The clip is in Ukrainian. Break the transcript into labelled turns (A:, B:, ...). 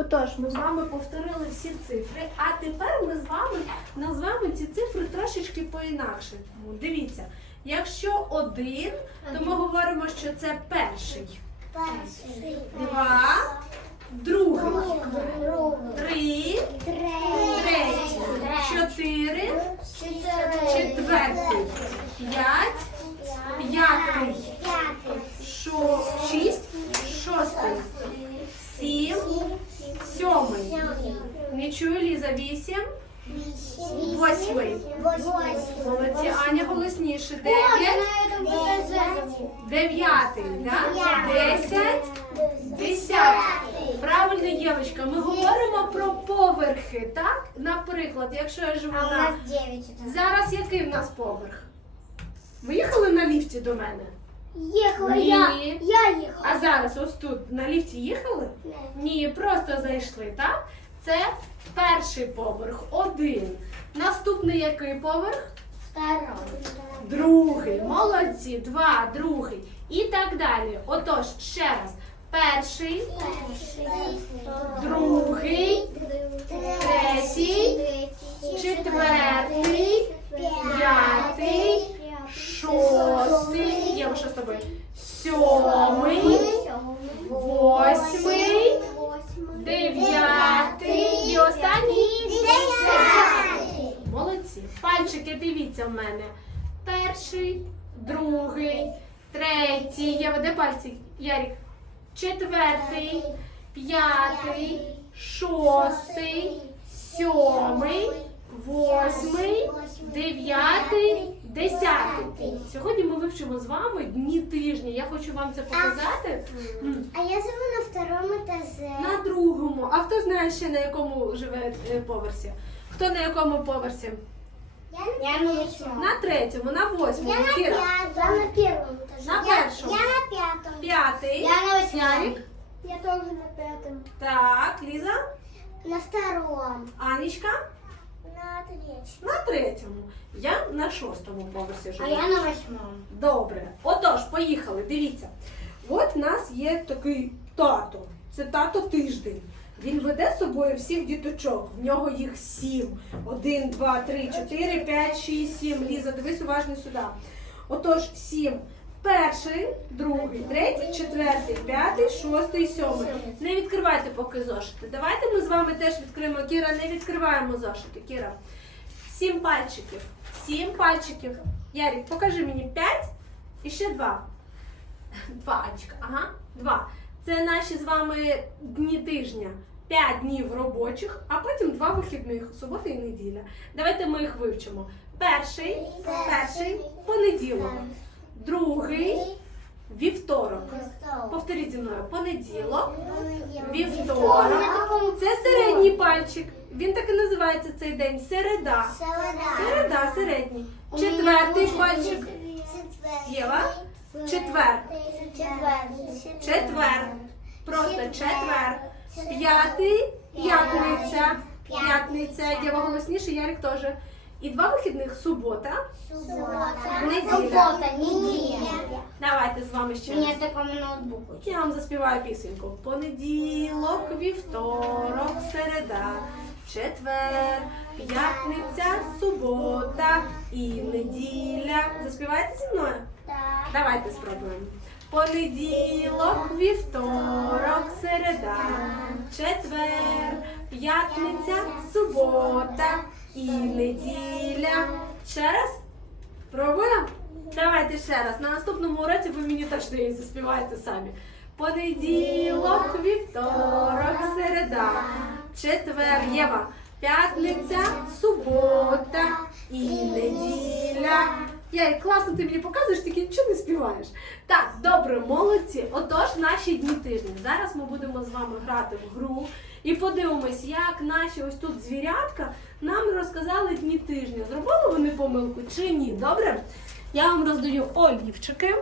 A: Отож, ми з вами повторили всі цифри, а тепер ми з вами назвемо ці цифри трошечки по-інакше. Дивіться, якщо один, то ми говоримо, що це перший.
B: Перший.
A: Два, другий,
B: Другий.
A: три, третій, чотири, четвертий, п'ять, п'ятий, шо, шість, шостий, сім, сьомий. Не вісім, восьмий. Молодці, Аня голосніше. Дев'ять, дев'ятий, десять, десятий. Правильно, Євочка, ми говоримо про поверхи, так? Наприклад, якщо я живу на... Зараз який в нас поверх? Ви їхали на ліфті до мене?
B: Ехала
A: Ні.
B: я. Я ехала.
A: А зараз ось тут на ліфті їхали? Ні, просто зайшли, так? Це перший поверх, один. Наступний який поверх?
B: Второй.
A: Другий. Молодці, два, другий. І так далі. Отож, ще раз. Перший, другий, третій, четвертий, п'ятий, шостий. Єва, що з тобою? Сьомий, восьмий, дев'ятий і останній десятий. Молодці. Пальчики, дивіться в мене. Перший, другий, третій. Єва, де пальці? Ярік. Четвертий, п'ятий, шостий, сьомий, восьмий, дев'ятий, десятий. Сьогодні ми вивчимо з вами дні тижня. Я хочу вам це показати.
B: А я живу на втором этаже.
A: На другому. А хто знає ще на якому живе е, поверсі? Хто на якому поверсі?
B: Я на восьмом.
A: На третьому, на восьмому.
B: Я на
A: Кіра.
B: Я на первом этаже.
A: На
B: Я-
A: першому.
B: Я на пятом.
A: П'ятий.
B: Я на восьмом.
A: Ярик.
B: Я тоже на пятом.
A: Так, Ліза.
B: На втором.
A: Анічка.
B: На третьем.
A: На третьому. Я на шостому поверсі живу.
B: А я на восьмом.
A: Добре. Отож, поїхали. Дивіться. От в нас є такий тато. Це тато тиждень. Він веде з собою всіх діточок. В нього їх сім. Один, два, три, чотири, п'ять, шість, сім. Ліза, дивись уважно сюди. Отож, сім. Перший, другий, третій, четвертий, п'ятий, шостий, сьомий. Не відкривайте поки зошити. Давайте ми з вами теж відкриємо. Кіра, не відкриваємо зошити. Кіра. Сім пальчиків. Сім пальчиків. Ярик, покажи мені п'ять і ще два. Два, Анечка. Ага, два. Це наші з вами дні тижня. П'ять днів робочих, а потім два вихідних субота і неділя. Давайте ми їх вивчимо. Перший, перший понеділок. Другий вівторок. Повторіть зі мною. Понеділок, вівторок. Це середній пальчик. Він так і називається цей день. Середа. Середа, середній. Четвертий пальчик. Єва. Четвер. Четвер. Просто четвер. П'ятий. П'ятниця. П'ятниця. Єва голосніше, Ярик теж. І два вихідних субота.
B: Суббота, неделя.
A: Давайте з вами ще раз.
B: Мне такому ноутбуку.
A: Я вам заспіваю пісеньку. Понеділок, вівторок, середа, четвер, п'ятниця, субота і неділя. Заспіваєте зі мною? Давайте спробуємо. Понеділок, вівторок, середа, четвер, п'ятниця, субота і неділя. Ще раз? Пробуємо? Давайте ще раз. На наступному уроці ви мені точно її заспіваєте самі. Понеділок, вівторок, середа, четвер, Єва, п'ятниця, субота і неділя. Я класно ти мені показуєш, співаєш. Так, добре, молодці. Отож, наші дні тижні. Зараз ми будемо з вами грати в гру і подивимось, як наші ось тут звірятка нам розказали дні тижня. Зробили вони помилку чи ні? Добре? Я вам роздаю олівчики.